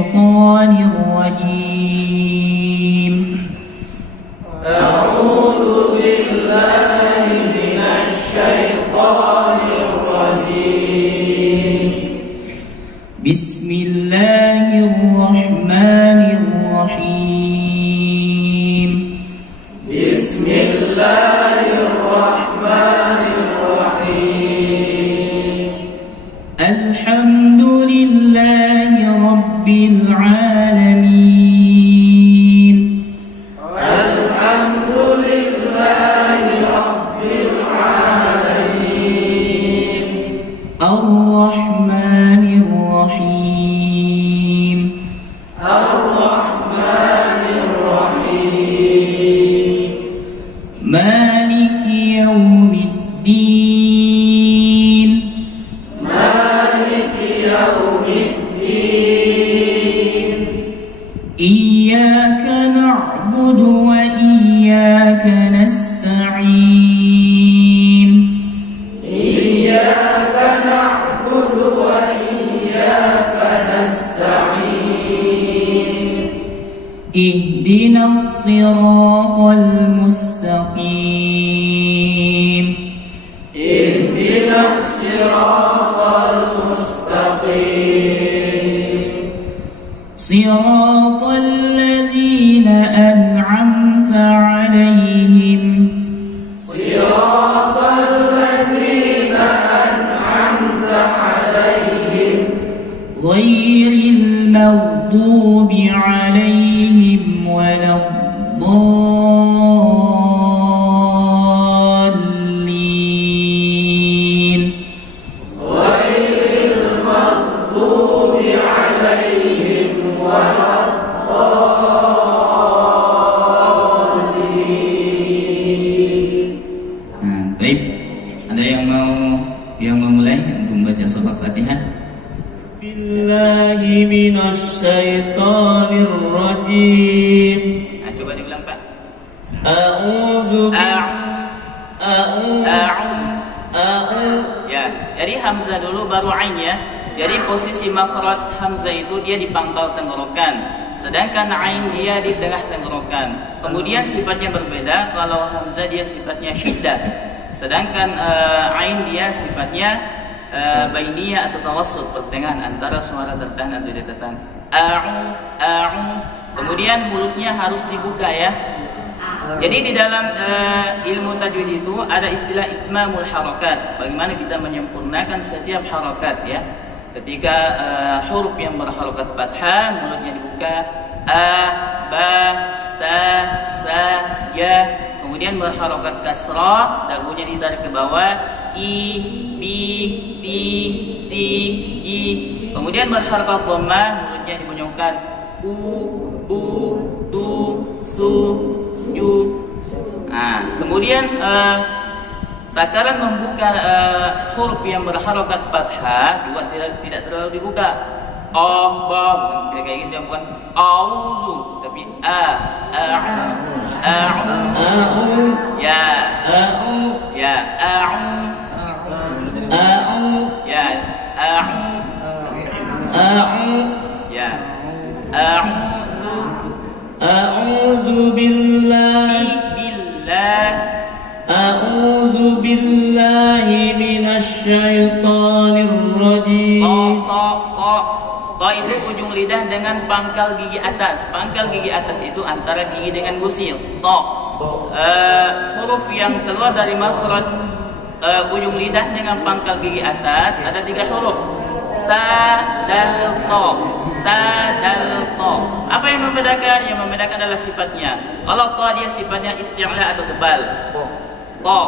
الشيطان الرجيم. أعوذ بالله من الشيطان الرجيم. بسم الله الرحمن الرحيم. بسم الله الرحمن الرحيم. الحمد لله رب العالمين. الحمد لله رب العالمين. الرحمن الرحيم. الرحمن الرحيم. مالك يوم الدين. مالك يوم الدين. إياك نعبد وإياك نستعين. إياك نعبد وإياك نستعين. اهدنا الصراط المستقيم. اهدنا الصراط المستقيم. صراط الذين أنعمت عليهم صراط الذين أنعمت عليهم غير المغضوب عليهم ولا الضالين. غير المغضوب عليهم ولا الضالين. Baik, ada yang mau mulai untuk membaca surah Fatihah? Billahi minasyaitonir rajim. Coba diulang, Pak. A'udzu Ya, jadi hamzah dulu baru ain ya. Jadi posisi makhraj hamzah itu dia di pangkal tenggorokan, sedangkan ain dia di tengah tenggorokan. Kemudian sifatnya berbeda. Kalau hamzah dia sifatnya syiddah, sedangkan ain dia sifatnya bainiyah atau tawassut, pertengahan antara suara tertahan atau tidak tertahan. Kemudian mulutnya harus dibuka ya. Jadi di dalam ilmu tajwid itu ada istilah itmamul harakat. Bagaimana kita menyempurnakan setiap harakat ya. Ketika huruf yang berharakat fathah, mulutnya dibuka, a, ba, ta, sa, ya. Kemudian berharakat kasrah, dagunya ditarik ke bawah, i, bi, ti, ti, ji. Kemudian berharakat dhammah, mulutnya dibonyongkan, u, bu, tu, su, ju. Nah, kemudian takaran membuka huruf yang berharakat fathah juga tidak terlalu dibuka. Oh, ba, bukan kayak gitu, bukan auzu, tapi ya, ya, ya, ya, A'udzu billahi minasyaitonir rajim. Ta itu ujung lidah dengan pangkal gigi atas. Pangkal gigi atas itu antara gigi dengan gusil. Ta. Huruf yang keluar dari makhraj ujung lidah dengan pangkal gigi atas ada 3 huruf. Ta, dal, ta. Ta, dal, ta. Apa yang membedakan? Yang membedakan adalah sifatnya. Kalau ta dia sifatnya isti'la atau tebal. Ta.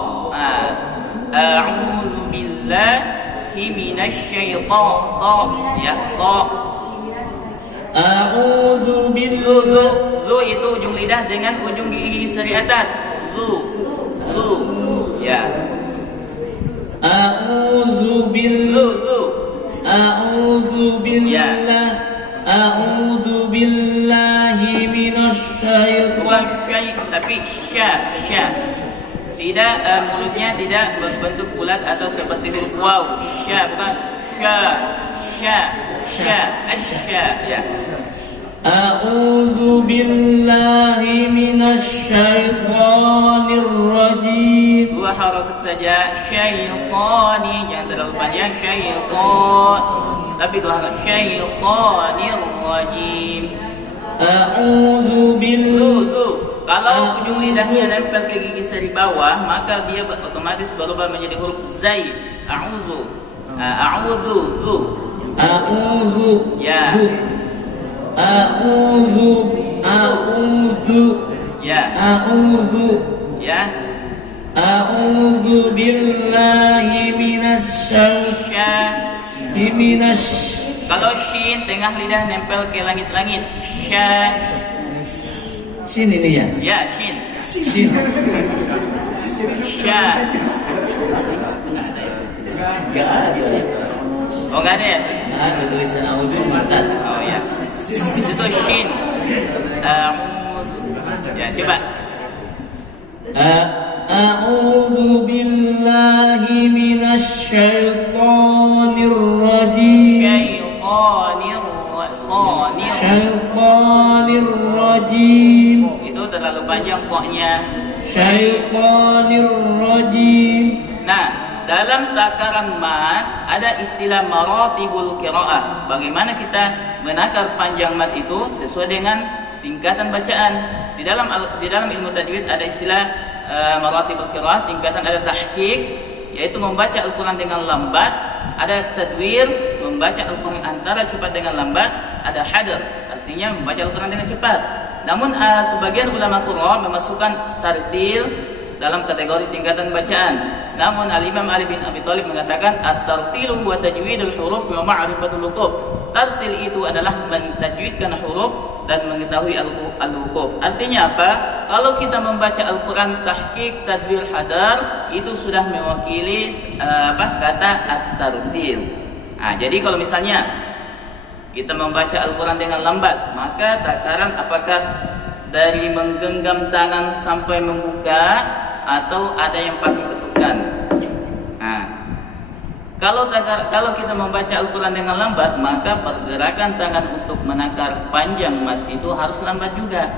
A'udzu billahi minasyaitonir ta. Ya, ta. A'udzu billahi. Lu itu ujung lidah dengan ujung gigi seri atas. Lu. Ya. A'udzu billahi. A'udzu billahi. A'udzu billahi minasyaitonir. Bukan syai, tapi sya. Tidak, mulutnya tidak berbentuk bulat atau seperti huruf waw. Sya, bukan sya. asya ya. A'udzu billahi minasyaitonir rajim. Dua harakat saja, syaitani, jangan terlalu panjang, syaitan. Tapi dua harakat, syaitanir rajim. A'udzu billahi. Kalau ujung lidahnya nempel ke gigi seri bawah, maka dia otomatis berubah menjadi huruf zai. A'udzu. A'udzu. Ya. A'udzu ya. A'udzu Ya. A'udzu billahi minasy. Kalau shin tengah lidah nempel ke langit-langit. Sya. Shin ini ya? Ya, shin. Shin. Sya. Enggak ada. Oh, enggak ada ya? Enggak ada tulisan a'udzu mata. Oh ya. Di situ shin. Ya, coba. A'udzu billahi minasyaitonir rajim. Syaitanir rajim. Itu terlalu panjang pokoknya. Syaitanir rajim. Nah, dalam takaran mat ada istilah maratibul qiraah. Bagaimana kita menakar panjang mat itu sesuai dengan tingkatan bacaan. Di dalam ilmu tajwid ada istilah maratibul qiraah, tingkatan ada tahqiq, yaitu membaca Al-Qur'an dengan lambat, ada tadwir, membaca Al-Qur'an antara cepat dengan lambat, ada hadr, artinya membaca Al-Qur'an dengan cepat. Namun sebagian ulama qurra memasukkan tartil dalam kategori tingkatan bacaan. Namun Al-Imam Ali bin Abi Thalib mengatakan at-tartilu wa tajwidul huruf wa ma'rifatul wuquf. Tartil itu adalah mentajwidkan huruf dan mengetahui al-wuquf. Artinya apa? Kalau kita membaca Al-Qur'an tahqiq, tadwir, hadar, itu sudah mewakili kata at-tartil. Nah, jadi kalau misalnya kita membaca Al-Qur'an dengan lambat, maka takaran apakah dari menggenggam tangan sampai membuka atau ada yang pakai ketukan. Nah, kalau kita membaca Al-Quran dengan lambat, maka pergerakan tangan untuk menakar panjang mat itu harus lambat juga.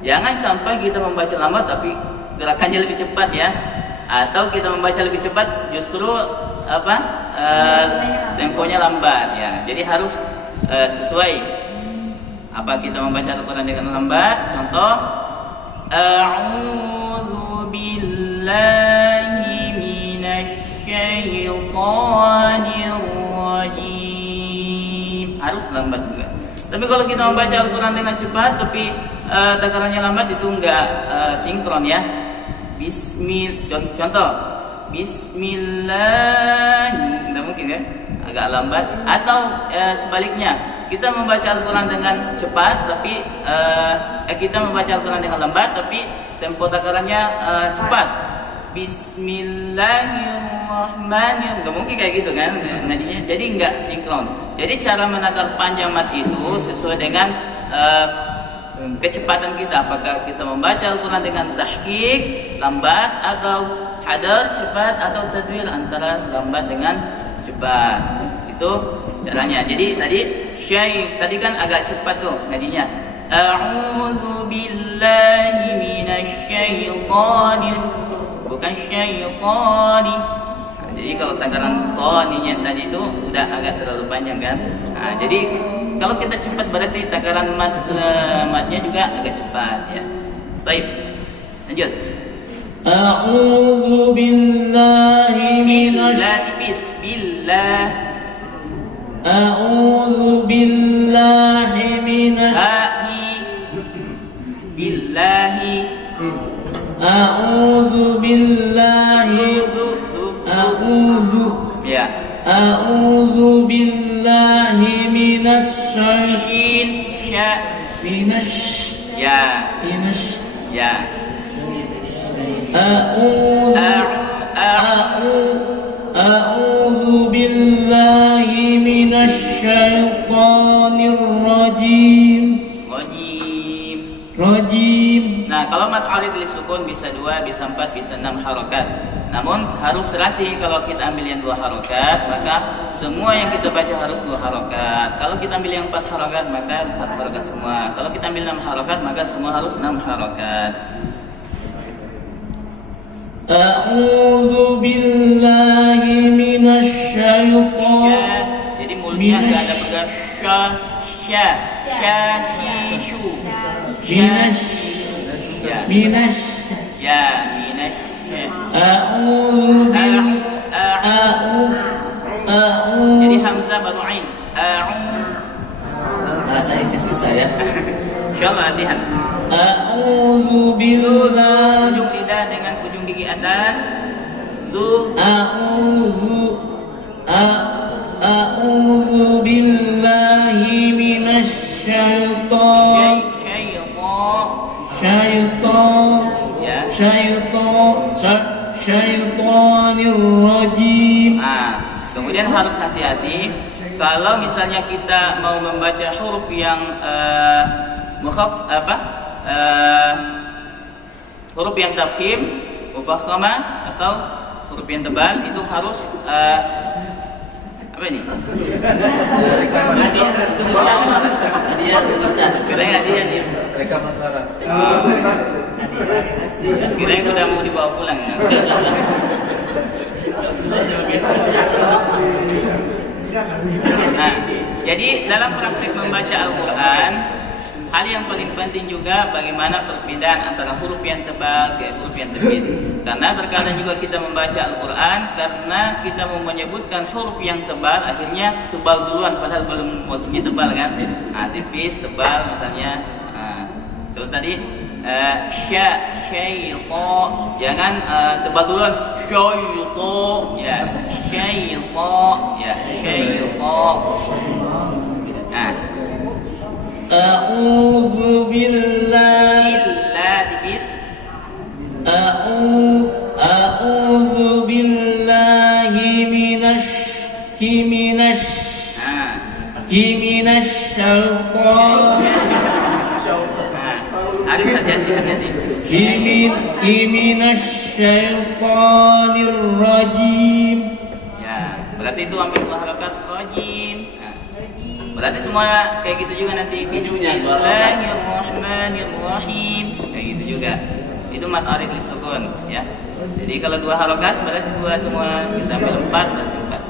Jangan sampai kita membaca lambat tapi gerakannya lebih cepat ya, atau kita membaca lebih cepat justru temponya lambat ya. Jadi harus sesuai. Apa kita membaca Al-Quran dengan lambat? Contoh, A'udzu billahi minasyaitonir rajim. Harus lambat juga. Tapi kalau kita membaca Al-Quran dengan cepat tapi takarannya lambat, itu enggak sinkron ya. Contoh, Bismillah, enggak mungkin ya, agak lambat. Atau sebaliknya, kita membaca Al-Quran dengan cepat tapi kita membaca Al-Quran dengan lambat tapi tempo takarannya cepat. Bismillahirrahmanirrahim. Gak mungkin kayak gitu kan nadinya. Jadi nggak sinkron. Jadi cara menakar panjang mat itu sesuai dengan kecepatan kita. Apakah kita membaca Al-Quran dengan tahqiq, lambat, atau hadar, cepat, atau tadwir, antara lambat dengan cepat. Itu caranya. Jadi tadi kan agak cepat tuh nadinya. A'udzu billahi minasyaitonir, bukan syaitani. Nah, jadi kalau takaran toninya tadi itu udah agak terlalu panjang kan. Nah, jadi kalau kita cepat berarti takaran matnya juga agak cepat ya. Baik. Lanjut. A'udzu billahi Bismillah. A'udzu billahi billahi. A'udzu billahi. Ya. A'udzu billahi minasy ya. Ya. A'udzu billahi minasyaitonir rajim. Rajim. Nah, kalau mat arid li sukun bisa 2, bisa 4, bisa 6 harakat. Namun harus serasi, kalau kita ambil yang 2 harokat, maka semua yang kita baca harus 2 harokat. Kalau kita ambil yang 4 harokat, maka 4 harokat semua. Kalau kita ambil 6 harokat, maka semua harus 6 harokat. A'udzu billahi minasy syaitan. Jadi mulutnya enggak ada pegang sya, shu. Minasy. A'udzu Jadi hamzah baru ain. Bahasa itu susah ya. Insyaallah latihan. A'udzu billahi Ujung lidah dengan ujung gigi atas. A'udzu billahi minasy syaitan. Syaitanir rajim. Kemudian harus hati-hati kalau misalnya kita mau membaca huruf yang huruf yang tafkhim, mufakhamah atau huruf yang tebal, itu harus apa ini? Hadiah sih. Rekaman suara. Kirain udah mau dibawa pulang ya. Nah, jadi dalam praktik membaca Al-Quran, hal yang paling penting juga bagaimana perbedaan antara huruf yang tebal dan huruf yang tipis. Karena terkadang juga kita membaca Al-Quran karena kita mau menyebutkan huruf yang tebal, akhirnya tebal duluan padahal belum maksudnya tebal kan. Nah, tipis, tebal misalnya. Kalau tadi syaiqo, jangan tebal duluan syaiqo, ya syaiqo, ya syaiqo. Nah, A'udzu billahi tipis. A'udzu billahi minasy syaitan. Harus hati-hati. Minasy syaitanir rajim. Ya, berarti itu ambil 2 harakat rajim. Berarti semua kayak gitu juga nanti. Bismillahirrahmanirrahim. Kayak gitu juga. Itu mad arid lisukun ya. Jadi kalau 2 harakat berarti 2 semua, kita ambil 4 berarti 4.